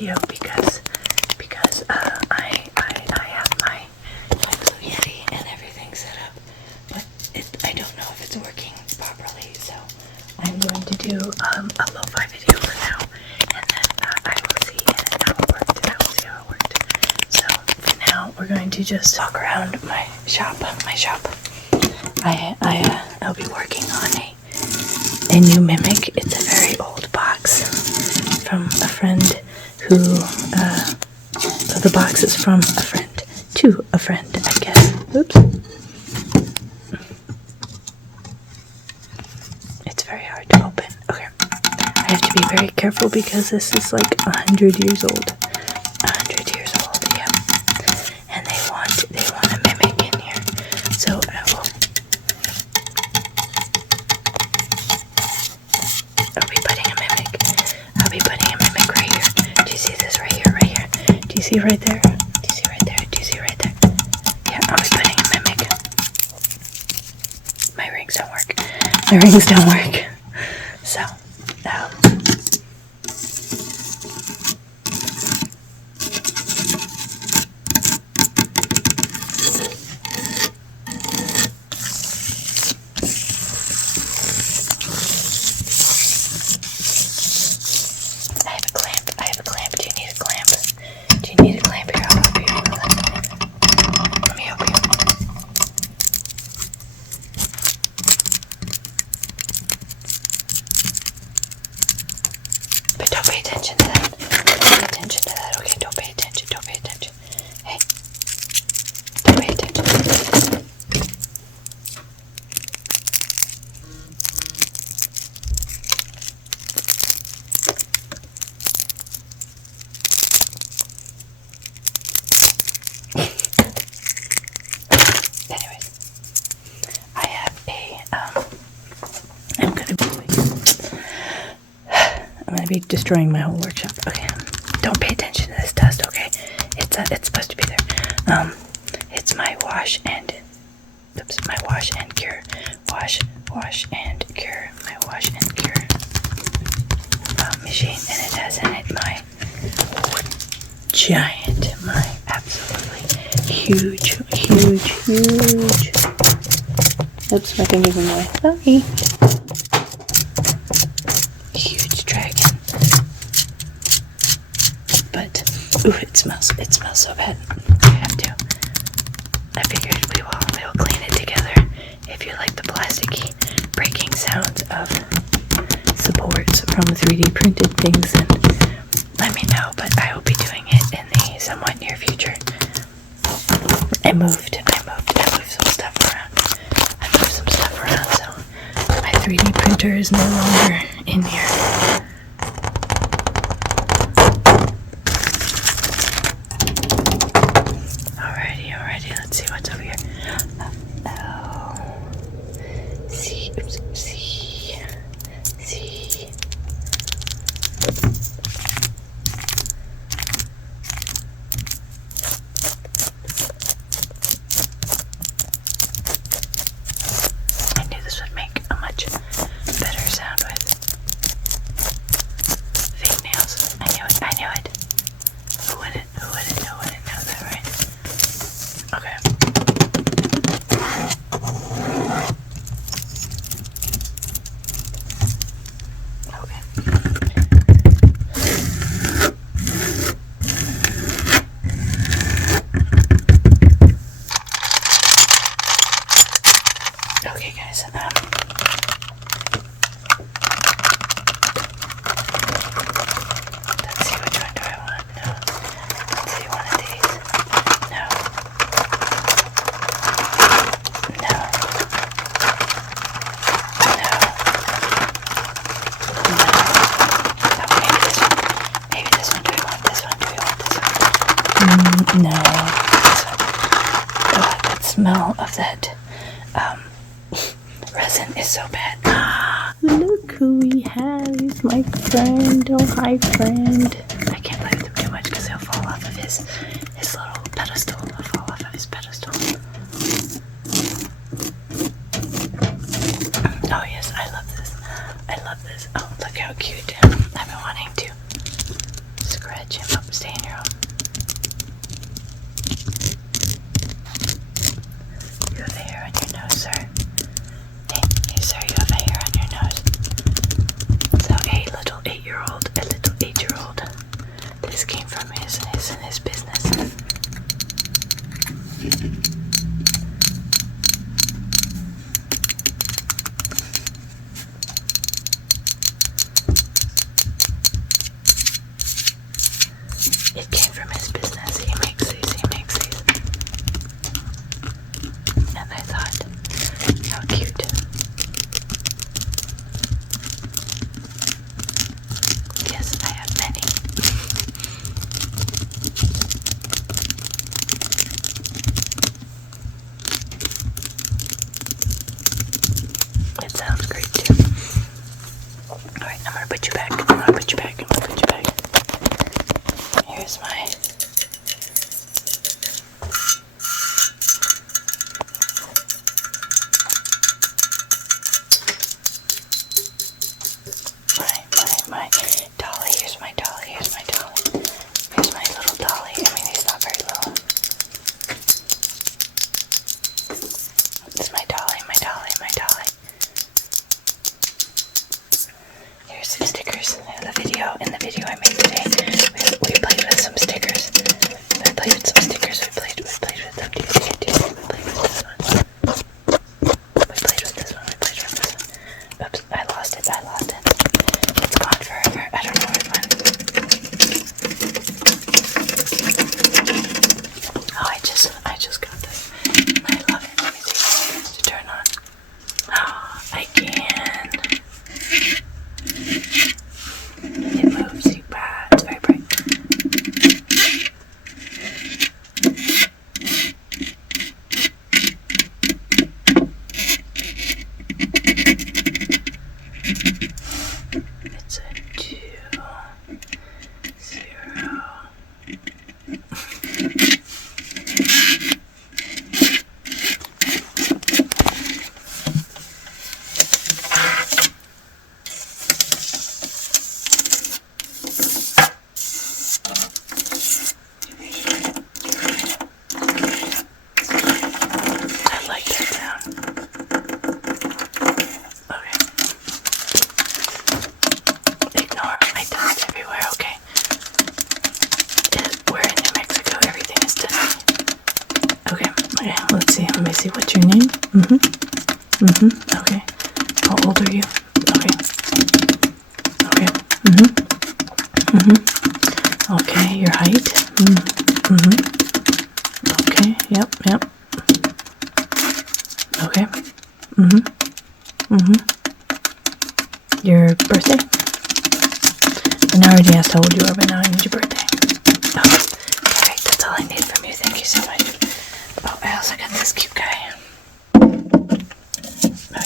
video because I have my Blue Yeti and everything set up, but I don't know if it's working properly, so I'm going to do a lo-fi video for now, and then I will see how it worked, and I will see how it worked. So for now, we're going to just walk around my shop. I'll be working on a new mimic. It's a very old box from a friend who, the box is from a friend to a friend, I guess. Oops. It's very hard to open. Okay. I have to be very careful because this is like 100 years old. 100 years old, yeah. And they want a mimic in here. So I'll be putting a mimic. I'll be putting a mimic right here. Do you see this right here? Right here. Do you see right there? Do you see right there? Do you see right there? Yeah, I'll be putting a mimic. My rings don't work. My rings don't work. So, I have a clamp. Do you need a clamp? Do you need a clamp? Here, I'll help you. Let me help you. But don't pay attention to that. Don't pay attention to that. Okay, don't pay attention. Don't pay attention. Hey. Don't pay attention. Anyways, I have I'm gonna be destroying my whole workshop. Okay, don't pay attention to this dust. Okay, it's supposed to be there. It's my wash and cure. Wash and cure. My wash and cure machine, and it has in it my absolutely huge. Oops, my finger's in the way. Sorry. Huge dragon. But, ooh, it smells so bad. I figured we will clean it together. If you like the plasticky breaking sounds of supports from 3D printed things, then let me know, but I will be doing it in the somewhat near future. I moved some stuff around. So my 3D printer is no longer in here. Alrighty, let's see what's over here. See. I knew this would make a much better sound with fake nails. I knew it. Who wouldn't know that, right? Okay. Okay, guys. Let's see, which one do I want? No. Let's see, one of these. No. Maybe this one. Do we want this one? No. This one. Oh, that smell of that resin is so bad. Look who we have. He's my friend. Oh, hi, friend. I can't play with him too much because he'll fall off of his little pedestal. Oh, yes, I love this. Oh, look how cute. I've been wanting to Cigarette, Jim, up, stay in your room. You have a hair on your nose, sir. Hey, sir, you have a hair on your nose. So a little 8-year-old, this came from his business. It came from his business. He makes these. And I thought, how cute. Yes, I have many. It sounds great too. Alright, I'm gonna put you back. Here's my dolly. Here's my dolly. Here's my little dolly. I mean, he's not very little. This is my dolly. Here's some stickers. In the video I made today, we played with some stickers. We played with them. Do you see it? We played with this one. Oops, I lost it. It's gone forever. I don't know where it went. Oh, I just got this. I love it. Let me see to turn on. Oh, I can. It moves. It's very bright. It's a 2, 0. I like that sound. Okay. Ignore my dust everywhere, okay? We're in New Mexico, everything is done. Okay, let's see. Let me see. What's your name? Okay. How old are you? Okay. Okay, your height? Okay, yep. Okay. Your birthday? And I already asked how old you are, but now I need your birthday. Okay. Perfect, that's all I need from you. Thank you so much. Oh, I also got this cute guy. Oh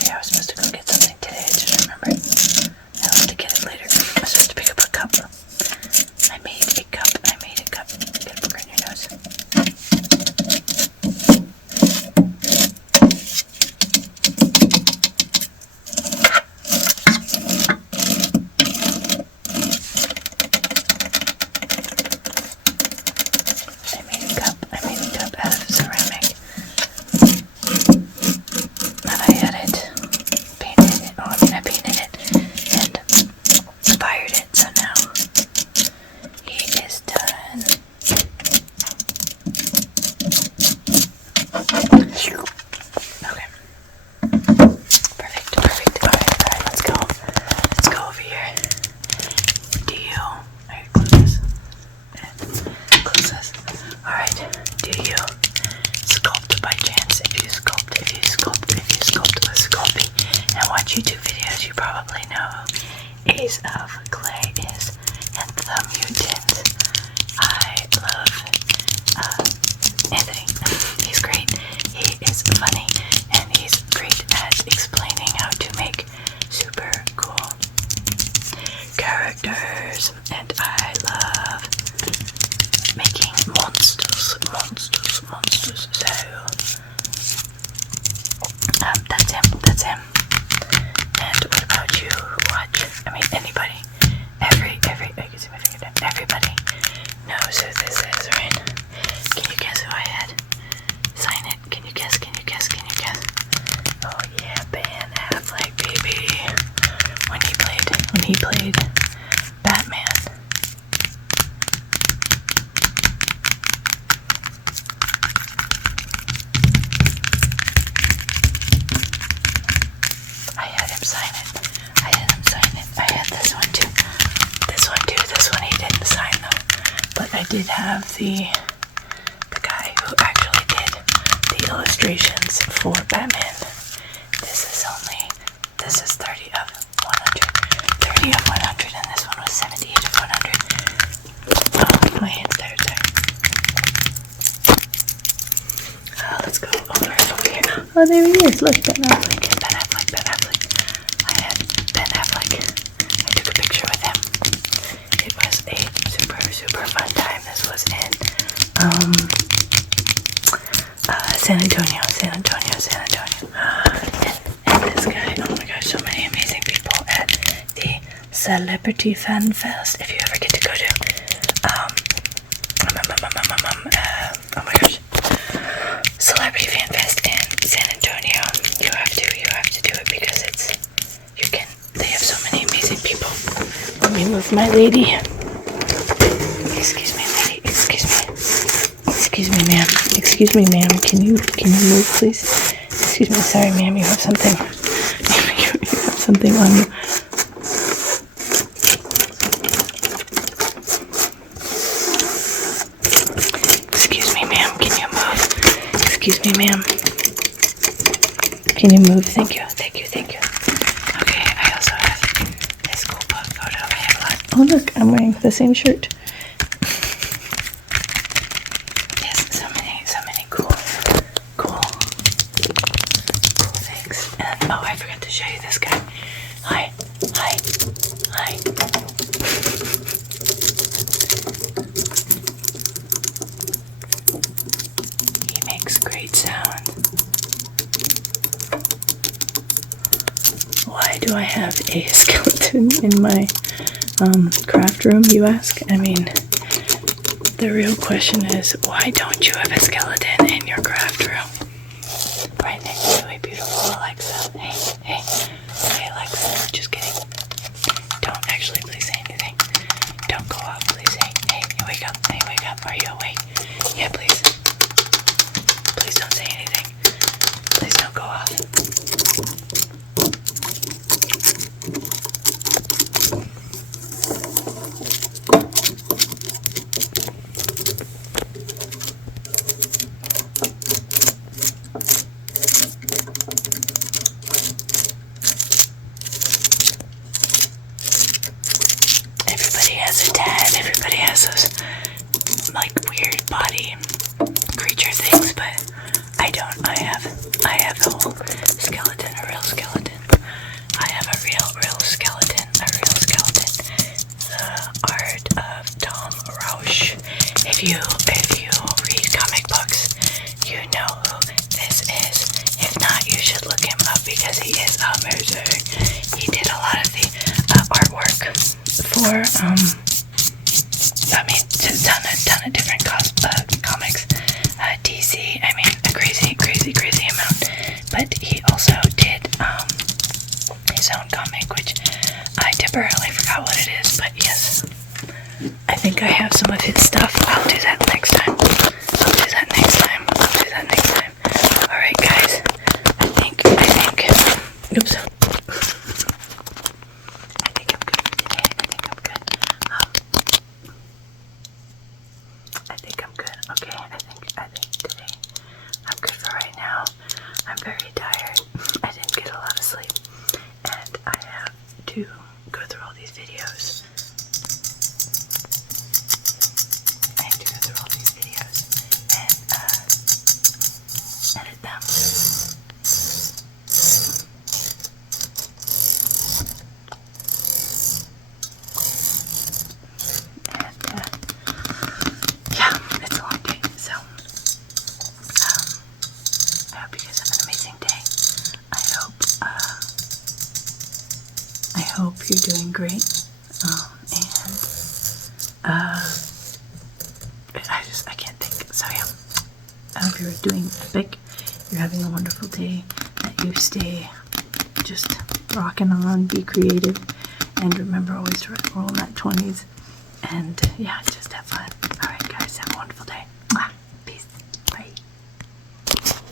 yeah, I was supposed to go get something today. I just remembered. I'll have to get it later. I was supposed to pick up a cup. I made a cup. Get a booger in your nose. I made a cup out of ceramic. And I had it painted it. I painted it and fired it. So now he is done. Okay. Perfect. Alright, let's go. Let's go over here. Close this. Alright, do you sculpt by chance? If you sculpt with Sculpey and watch YouTube videos, you probably know who Ace of Clay is and the Mutants. I love Anthony. He's great. He is funny and he's great at explaining how to make super cool characters, and I love making monsters. So that's him. And what about you? Watch. I mean, anybody. I can see my finger down. Everybody he played Batman. I had him sign it. I had this one too. This one he didn't sign though. But I did have the guy who actually did the illustrations for Batman. This is 30 of 100. 30 of 100, and this one was 78 of 100. Oh, my hand's tired, sorry. Let's go over here. Oh, there he is. Look, Ben Affleck. I had Ben Affleck. I took a picture with him. It was a super fun time. This was in San Antonio. And this guy, oh my gosh, so many amazing people at the Celebrity Fan Fest. If you ever get to go to, oh my gosh, Celebrity Fan Fest in San Antonio, you have to do it because they have so many amazing people. Let me move my lady. Excuse me, lady. Excuse me, ma'am. Can you move, please? Excuse me. Sorry, ma'am. You have something. You have something on you. Excuse me, ma'am. Can you move? Excuse me, ma'am. Can you move? Thank you. Okay, I also have this cool book photo. I have a lot. Oh, look. I'm wearing the same shirt. I forgot to show you this guy. Hi. He makes great sound. Why do I have a skeleton in my craft room, you ask? I mean, the real question is, why don't you have a skeleton in your craft room? Right next to a beautiful Alexa. Hey Alexa, just kidding. Don't actually please say anything. Don't go off, please. Hey, wake up. Are you awake? Yeah, please. Please don't say anything. Please don't go off. Everybody has those like weird body creature things, but I don't. I have a whole skeleton, a real skeleton. I have a real skeleton, The art of Tom Rausch. If you read comic books, you know who this is. If not, you should look him up because he is amazing. He did a lot of the artwork for a ton of different comics. DC, I mean, a crazy amount. But he also did his own comic, which I temporarily forgot what it is. But yes, I think I have some of his stuff. I'll do that next time. All right, guys. I think. Oops. Okay, I think today I'm good for right now. I'm very tired. I didn't get a lot of sleep. And I have to go through all these videos. And edit them. I hope you're doing great, I can't think, so yeah, I hope you're doing epic, you're having a wonderful day, that you stay just rocking on, be creative, And remember always to roll in that 20s. And yeah, just have fun. Alright guys, have a wonderful day.